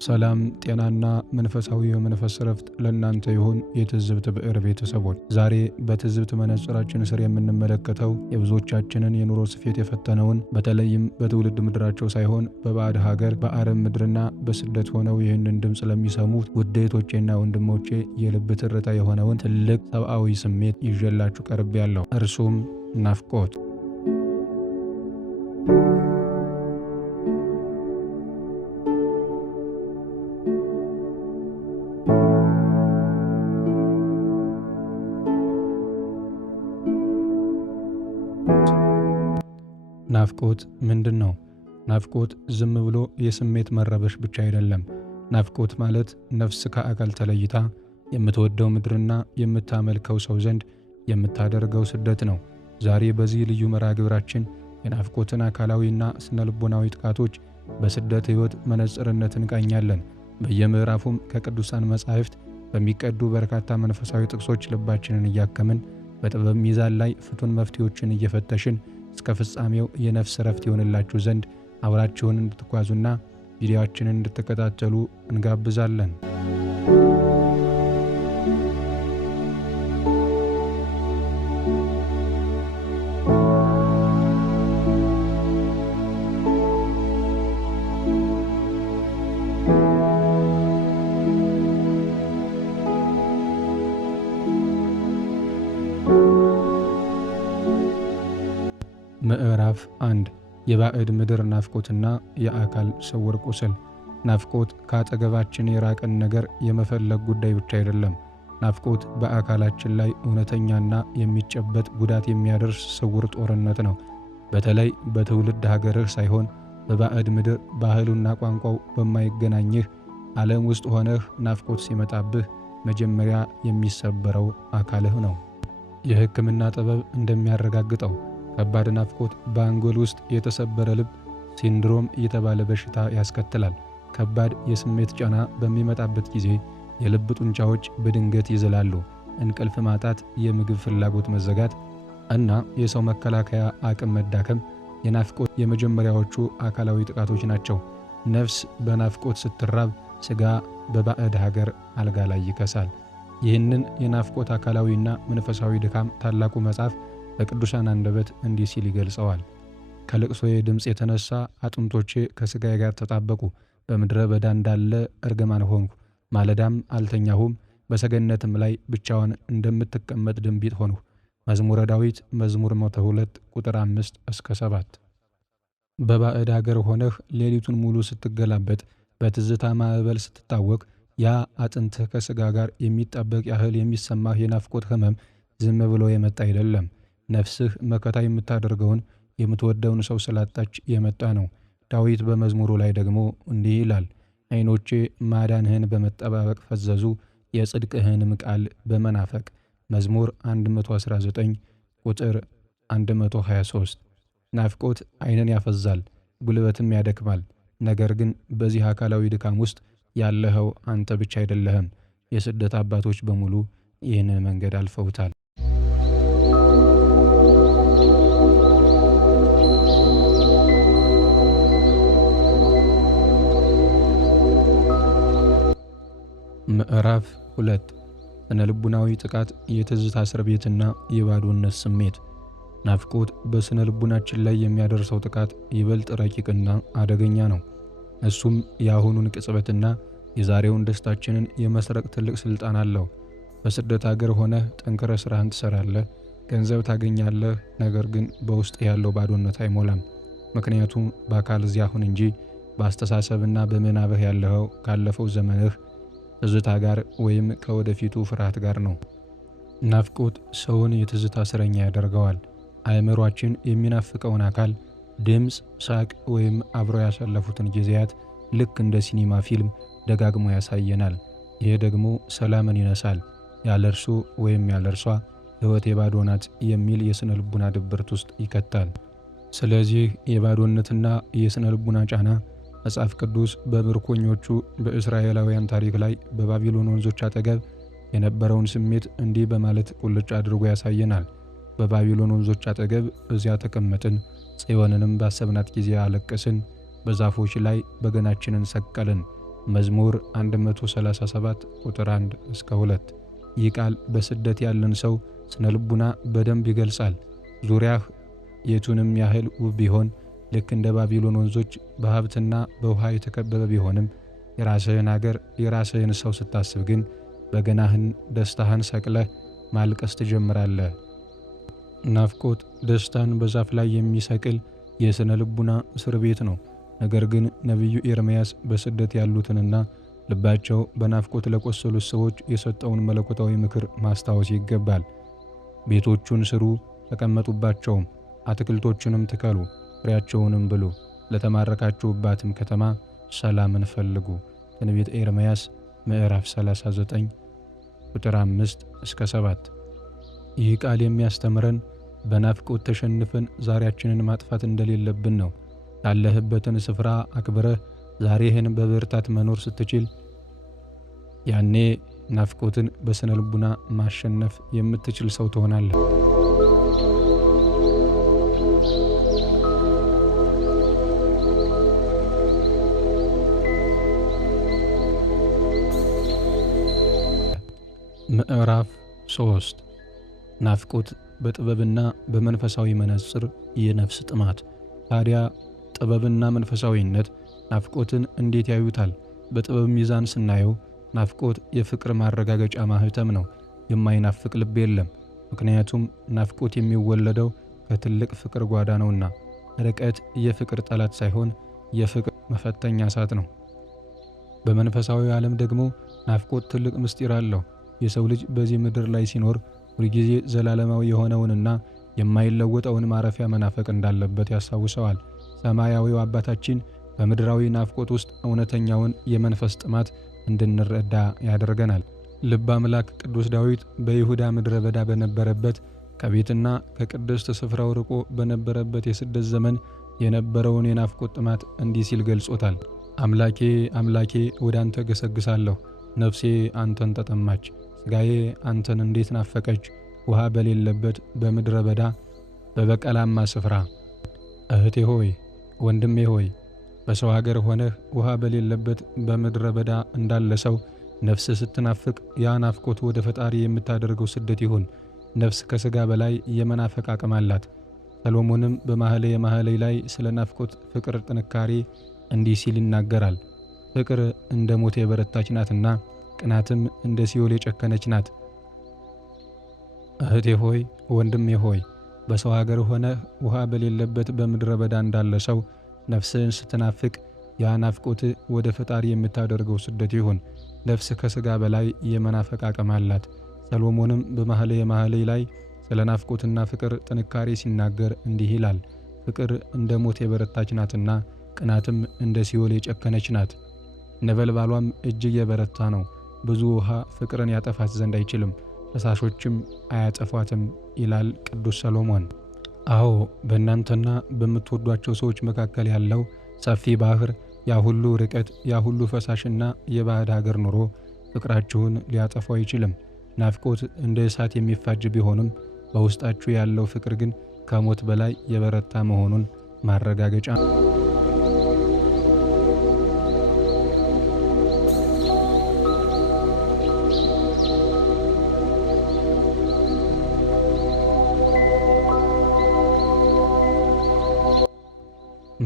ሰላም ጤናና መንፈሳዊ የመንፈስ ረፍት ለእናንተ ይሁን። የትዝብት ብዕር ቤተሰቦች ዛሬ በትዝብት መነጽራችን ስር የምንመለከተው የብዙዎቻችንን የኑሮ ስፌት የፈተነውን በተለይም በትውልድ ምድራቸው ሳይሆን በባዕድ ሀገር በአረብ ምድርና በስደት ሆነው ይህንን ድምፅ ለሚሰሙት ውድ እህቶቼና ወንድሞቼ የልብ ትርታ የሆነውን ትልቅ ሰብአዊ ስሜት ይዤላችሁ ቀርቤያለሁ። እርሱም ናፍቆት። ናፍቆት ምንድን ነው? ናፍቆት ዝም ብሎ የስሜት መረበሽ ብቻ አይደለም። ናፍቆት ማለት ነፍስ ከአካል ተለይታ የምትወደው ምድርና የምታመልከው ሰው ዘንድ የምታደርገው ስደት ነው። ዛሬ በዚህ ልዩ መርሃ ግብራችን የናፍቆትን አካላዊና ስነልቦናዊ ጥቃቶች በስደት ሕይወት መነጽርነት እንቃኛለን። በየምዕራፉም ከቅዱሳን መጻሕፍት በሚቀዱ በርካታ መንፈሳዊ ጥቅሶች ልባችንን እያከምን በጥበብ ሚዛን ላይ ፍቱን መፍትሄዎችን እየፈተሽን እስከ ፍጻሜው የነፍስ ረፍት ይሆንላችሁ ዘንድ አብራችሁን እንድትጓዙና ቪዲዮአችንን እንድትከታተሉ እንጋብዛለን። ምዕራፍ 1 የባዕድ ምድር ናፍቆትና የአካል ስውር ቁስል። ናፍቆት ከአጠገባችን የራቀን ነገር የመፈለግ ጉዳይ ብቻ አይደለም። ናፍቆት በአካላችን ላይ እውነተኛና የሚጨበጥ ጉዳት የሚያደርስ ስውር ጦርነት ነው። በተለይ በትውልድ ሀገርህ ሳይሆን በባዕድ ምድር ባህሉና ቋንቋው በማይገናኝህ ዓለም ውስጥ ሆነህ ናፍቆት ሲመጣብህ መጀመሪያ የሚሰበረው አካልህ ነው። የሕክምና ጥበብ እንደሚያረጋግጠው ከባድ ናፍቆት በአንጎል ውስጥ የተሰበረ ልብ ሲንድሮም የተባለ በሽታ ያስከትላል። ከባድ የስሜት ጫና በሚመጣበት ጊዜ የልብ ጡንቻዎች በድንገት ይዝላሉ። እንቅልፍ ማጣት፣ የምግብ ፍላጎት መዘጋት እና የሰው መከላከያ አቅም መዳከም የናፍቆት የመጀመሪያዎቹ አካላዊ ጥቃቶች ናቸው። ነፍስ በናፍቆት ስትራብ ሥጋ በባዕድ ሀገር አልጋ ላይ ይከሳል። ይህንን የናፍቆት አካላዊና መንፈሳዊ ድካም ታላቁ መጽሐፍ በቅዱሳን አንደበት እንዲህ ሲል ይገልጸዋል። ከልቅሶዬ ድምፅ የተነሳ አጥንቶቼ ከሥጋዬ ጋር ተጣበቁ። በምድረ በዳ እንዳለ እርግማን ሆንኩ። ማለዳም አልተኛሁም፣ በሰገነትም ላይ ብቻዋን እንደምትቀመጥ ድንቢጥ ሆንሁ። መዝሙረ ዳዊት መዝሙር 102 ቁጥር 5-7። በባዕድ አገር ሆነህ ሌሊቱን ሙሉ ስትገላበጥ፣ በትዝታ ማዕበል ስትታወቅ፣ ያ አጥንትህ ከሥጋ ጋር የሚጣበቅ ያህል የሚሰማህ የናፍቆት ሕመም ዝም ብሎ የመጣ አይደለም። ነፍስህ መከታ የምታደርገውን የምትወደውን ሰው ስላጣች የመጣ ነው። ዳዊት በመዝሙሩ ላይ ደግሞ እንዲህ ይላል፣ ዓይኖቼ ማዳንህን በመጠባበቅ ፈዘዙ፣ የጽድቅህንም ቃል በመናፈቅ። መዝሙር 119 ቁጥር 123። ናፍቆት ዓይንን ያፈዛል፣ ጉልበትም ያደክማል። ነገር ግን በዚህ አካላዊ ድካም ውስጥ ያለኸው አንተ ብቻ አይደለህም። የስደት አባቶች በሙሉ ይህንን መንገድ አልፈውታል። ምዕራፍ 2 ስነ-ልቡናዊ ጥቃት፣ የትዝታ እስር ቤትና የባዶነት ስሜት። ናፍቆት በስነ ልቡናችን ላይ የሚያደርሰው ጥቃት ይበልጥ ረቂቅና አደገኛ ነው። እሱም የአሁኑን ቅጽበትና የዛሬውን ደስታችንን የመስረቅ ትልቅ ሥልጣን አለው። በስደት አገር ሆነህ ጠንክረህ ሥራህን ትሠራለህ፣ ገንዘብ ታገኛለህ። ነገር ግን በውስጥ ያለው ባዶነት አይሞላም። ምክንያቱም በአካል እዚያ ሁን እንጂ በአስተሳሰብና በምናብህ ያለኸው ካለፈው ዘመንህ ትዝታ ጋር ወይም ከወደፊቱ ፍርሃት ጋር ነው። ናፍቆት ሰውን የትዝታ እስረኛ ያደርገዋል። አእምሯችን የሚናፍቀውን አካል፣ ድምፅ፣ ሳቅ ወይም አብረው ያሳለፉትን ጊዜያት ልክ እንደ ሲኒማ ፊልም ደጋግሞ ያሳየናል። ይህ ደግሞ ሰላምን ይነሳል። ያለ እርሱ ወይም ያለ እርሷ ሕይወት የባዶ ናት የሚል የስነ ልቡና ድብርት ውስጥ ይከታል። ስለዚህ የባዶነትና የስነ ልቡና ጫና መጽሐፍ ቅዱስ በምርኮኞቹ በእስራኤላውያን ታሪክ ላይ በባቢሎን ወንዞች አጠገብ የነበረውን ስሜት እንዲህ በማለት ቁልጭ አድርጎ ያሳየናል። በባቢሎን ወንዞች አጠገብ እዚያ ተቀመጥን፣ ጽዮንንም ባሰብናት ጊዜ አለቀስን፣ በዛፎች ላይ በገናችንን ሰቀልን፣ መዝሙር 137 ቁጥር 1 እስከ 2። ይህ ቃል በስደት ያለን ሰው ስነ ልቡና በደንብ ይገልጻል። ዙሪያህ የቱንም ያህል ውብ ቢሆን፣ ልክ እንደ ባቢሎን ወንዞች በሀብትና በውሃ የተከበበ ቢሆንም የራስህን አገር የራስህን ሰው ስታስብ ግን በገናህን ደስታህን ሰቅለህ ማልቀስ ትጀምራለህ። ናፍቆት ደስታን በዛፍ ላይ የሚሰቅል የስነ ልቡና እስር ቤት ነው። ነገር ግን ነቢዩ ኤርምያስ በስደት ያሉትንና ልባቸው በናፍቆት ለቆሰሉት ሰዎች የሰጠውን መለኮታዊ ምክር ማስታወስ ይገባል። ቤቶቹን ስሩ፣ ተቀመጡባቸውም፣ አትክልቶቹንም ትከሉ፣ ፍሬያቸውንም ብሉ፣ ለተማረካችሁባትም ከተማ ሰላምን ፈልጉ። ትንቢተ ኤርምያስ ምዕራፍ 39 ቁጥር 5 እስከ 7። ይህ ቃል የሚያስተምረን በናፍቆት ተሸንፈን ዛሬያችንን ማጥፋት እንደሌለብን ነው። ያለህበትን ስፍራ አክብረህ ዛሬህን በብርታት መኖር ስትችል ያኔ ናፍቆትን በስነ ልቡና ማሸነፍ የምትችል ሰው ትሆናለህ። ምዕራፍ 3 ናፍቆት በጥበብና በመንፈሳዊ መነጽር የነፍስ ጥማት። ታዲያ ጥበብና መንፈሳዊነት ናፍቆትን እንዴት ያዩታል? በጥበብ ሚዛን ስናየው ናፍቆት የፍቅር ማረጋገጫ ማህተም ነው። የማይናፍቅ ልብ የለም። ምክንያቱም ናፍቆት የሚወለደው ከትልቅ ፍቅር ጓዳ ነውና። ርቀት የፍቅር ጠላት ሳይሆን የፍቅር መፈተኛ እሳት ነው። በመንፈሳዊ ዓለም ደግሞ ናፍቆት ትልቅ ምስጢር አለው። የሰው ልጅ በዚህ ምድር ላይ ሲኖር ሁልጊዜ ዘላለማዊ የሆነውንና የማይለወጠውን ማረፊያ መናፈቅ እንዳለበት ያስታውሰዋል። ሰማያዊው አባታችን በምድራዊ ናፍቆት ውስጥ እውነተኛውን የመንፈስ ጥማት እንድንረዳ ያደርገናል። ልበ አምላክ ቅዱስ ዳዊት በይሁዳ ምድረ በዳ በነበረበት ከቤትና ከቅድስት ስፍራው ርቆ በነበረበት የስደት ዘመን የነበረውን የናፍቆት ጥማት እንዲህ ሲል ገልጾታል። አምላኬ አምላኬ ወደ አንተ ገሰግሳለሁ፣ ነፍሴ አንተን ተጠማች፣ ሥጋዬ አንተን እንዴት ናፈቀች፣ ውሃ በሌለበት በምድረ በዳ በበቀላማ ስፍራ። እህቴ ሆይ ወንድሜ ሆይ በሰው ሀገር ሆነህ ውሃ በሌለበት በምድረ በዳ እንዳለ ሰው ነፍስ ስትናፍቅ ያ ናፍቆት ወደ ፈጣሪ የምታደርገው ስደት ይሁን። ነፍስ ከሥጋ በላይ የመናፈቅ አቅም አላት። ሰሎሞንም በመኃልየ መኃልይ ላይ ስለ ናፍቆት ፍቅር ጥንካሬ እንዲህ ሲል ይናገራል። ፍቅር እንደ ሞት የበረታች ናትና ቅናትም እንደ ሲኦል የጨከነች ናት። እህቴ ሆይ ወንድሜ ሆይ በሰው ሀገር ሆነህ ውሃ በሌለበት በምድረ በዳ እንዳለ ሰው ነፍስህን ስትናፍቅ ያ ናፍቆት ወደ ፈጣሪ የምታደርገው ስደት ይሁን። ነፍስ ከሥጋ በላይ የመናፈቅ አቅም አላት። ሰሎሞንም በመኃልየ መኃልይ ላይ ስለ ናፍቆትና ፍቅር ጥንካሬ ሲናገር እንዲህ ይላል። ፍቅር እንደ ሞት የበረታች ናትና ቅናትም እንደ ሲኦል የጨከነች ናት። ነበልባሏም እጅግ የበረታ ነው። ብዙ ውሃ ፍቅርን ያጠፋት ዘንድ አይችልም፣ ፈሳሾችም አያጠፏትም ይላል ቅዱስ ሰሎሞን። አዎ በእናንተና በምትወዷቸው ሰዎች መካከል ያለው ሰፊ ባህር፣ ያ ሁሉ ርቀት፣ ያ ሁሉ ፈሳሽና የባዕድ ሀገር ኑሮ ፍቅራችሁን ሊያጠፋው አይችልም። ናፍቆት እንደ እሳት የሚፋጅ ቢሆንም በውስጣችሁ ያለው ፍቅር ግን ከሞት በላይ የበረታ መሆኑን ማረጋገጫ ነው።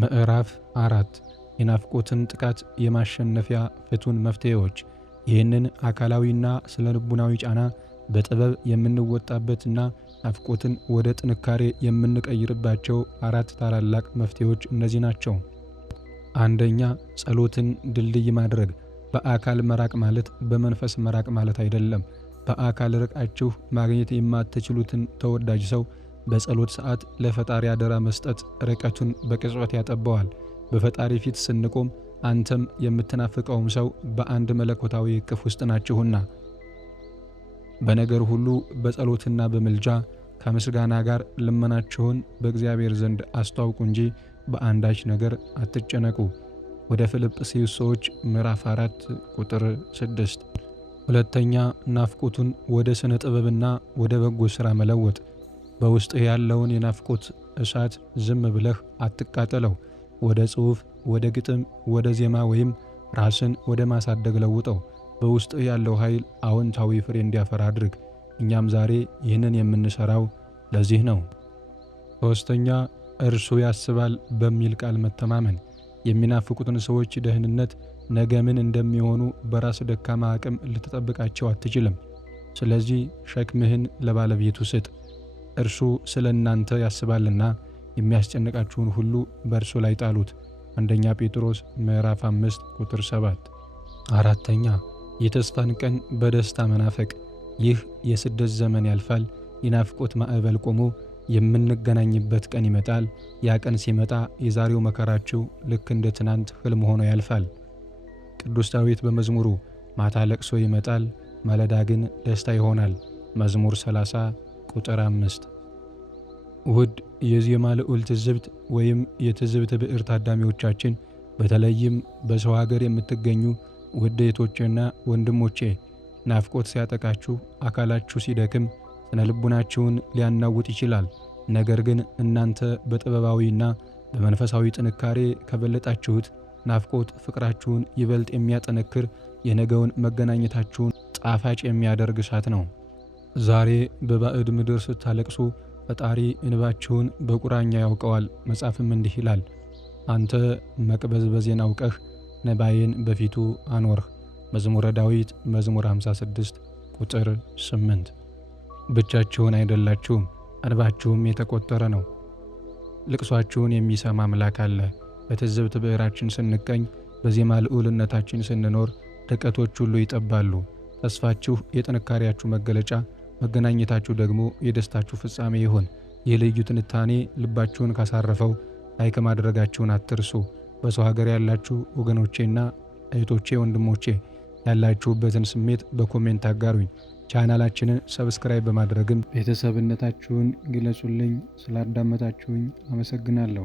ምዕራፍ 4 የናፍቆትን ጥቃት የማሸነፊያ ፍቱን መፍትሄዎች። ይህንን አካላዊና ስነ ልቡናዊ ጫና በጥበብ የምንወጣበትና ናፍቆትን ወደ ጥንካሬ የምንቀይርባቸው 4 ታላላቅ መፍትሄዎች እነዚህ ናቸው። አንደኛ፣ ጸሎትን ድልድይ ማድረግ። በአካል መራቅ ማለት በመንፈስ መራቅ ማለት አይደለም። በአካል ርቃችሁ ማግኘት የማትችሉትን ተወዳጅ ሰው በጸሎት ሰዓት ለፈጣሪ አደራ መስጠት ርቀቱን በቅጽበት ያጠበዋል። በፈጣሪ ፊት ስንቆም አንተም የምትናፍቀውም ሰው በአንድ መለኮታዊ እቅፍ ውስጥ ናችሁና። በነገር ሁሉ በጸሎትና በምልጃ ከምስጋና ጋር ልመናችሁን በእግዚአብሔር ዘንድ አስተዋውቁ እንጂ በአንዳች ነገር አትጨነቁ። ወደ ፊልጵስዩስ ሰዎች ምዕራፍ 4 ቁጥር 6። ሁለተኛ፣ ናፍቆቱን ወደ ስነ ጥበብና ወደ በጎ ሥራ መለወጥ። በውስጥህ ያለውን የናፍቆት እሳት ዝም ብለህ አትቃጠለው። ወደ ጽሑፍ፣ ወደ ግጥም፣ ወደ ዜማ ወይም ራስን ወደ ማሳደግ ለውጠው። በውስጥ ያለው ኃይል አዎንታዊ ፍሬ እንዲያፈራ አድርግ። እኛም ዛሬ ይህንን የምንሰራው ለዚህ ነው። ሶስተኛ፣ እርሱ ያስባል በሚል ቃል መተማመን። የሚናፍቁትን ሰዎች ደህንነት ነገ ምን እንደሚሆኑ በራስ ደካማ አቅም ልትጠብቃቸው አትችልም። ስለዚህ ሸክምህን ለባለቤቱ ስጥ። እርሱ ስለ እናንተ ያስባልና የሚያስጨንቃችሁን ሁሉ በእርሱ ላይ ጣሉት። አንደኛ ጴጥሮስ ምዕራፍ 5 ቁጥር 7። አራተኛ፣ የተስፋን ቀን በደስታ መናፈቅ። ይህ የስደት ዘመን ያልፋል። የናፍቆት ማዕበል ቆሞ የምንገናኝበት ቀን ይመጣል። ያ ቀን ሲመጣ የዛሬው መከራችሁ ልክ እንደ ትናንት ሕልም ሆኖ ያልፋል። ቅዱስ ዳዊት በመዝሙሩ ማታ ለቅሶ ይመጣል፣ ማለዳ ግን ደስታ ይሆናል። መዝሙር 30 ቁጥር 5። ውድ የዜማ ልዑል ትዝብት ወይም የትዝብት ብዕር ታዳሚዎቻችን፣ በተለይም በሰው ሀገር የምትገኙ ውድ እህቶቼና ወንድሞቼ፣ ናፍቆት ሲያጠቃችሁ፣ አካላችሁ ሲደክም፣ ስነ ልቡናችሁን ሊያናውጥ ይችላል። ነገር ግን እናንተ በጥበባዊና በመንፈሳዊ ጥንካሬ ከበለጣችሁት ናፍቆት ፍቅራችሁን ይበልጥ የሚያጠነክር የነገውን መገናኘታችሁን ጣፋጭ የሚያደርግ እሳት ነው። ዛሬ በባዕድ ምድር ስታለቅሱ ፈጣሪ እንባችሁን በቁራኛ ያውቀዋል። መጽሐፍም እንዲህ ይላል፣ አንተ መቅበዝበዜን አውቀህ ነባዬን በፊቱ አኖርህ። መዝሙረ ዳዊት መዝሙር 56 ቁጥር 8። ብቻችሁን አይደላችሁም፣ እንባችሁም የተቆጠረ ነው። ልቅሷችሁን የሚሰማ አምላክ አለ። በትዝብት ብዕራችን ስንቀኝ፣ በዜማ ልዑልነታችን ስንኖር ርቀቶች ሁሉ ይጠባሉ። ተስፋችሁ የጥንካሬያችሁ መገለጫ፣ መገናኘታችሁ ደግሞ የደስታችሁ ፍጻሜ ይሁን። ይህ ልዩ ትንታኔ ልባችሁን ካሳረፈው ላይክ ማድረጋችሁን አትርሱ። በሰው ሀገር ያላችሁ ወገኖቼና እህቶቼ፣ ወንድሞቼ ያላችሁበትን ስሜት በኮሜንት አጋሩኝ። ቻናላችንን ሰብስክራይብ በማድረግም ቤተሰብነታችሁን ግለጹልኝ። ስላዳመጣችሁኝ አመሰግናለሁ።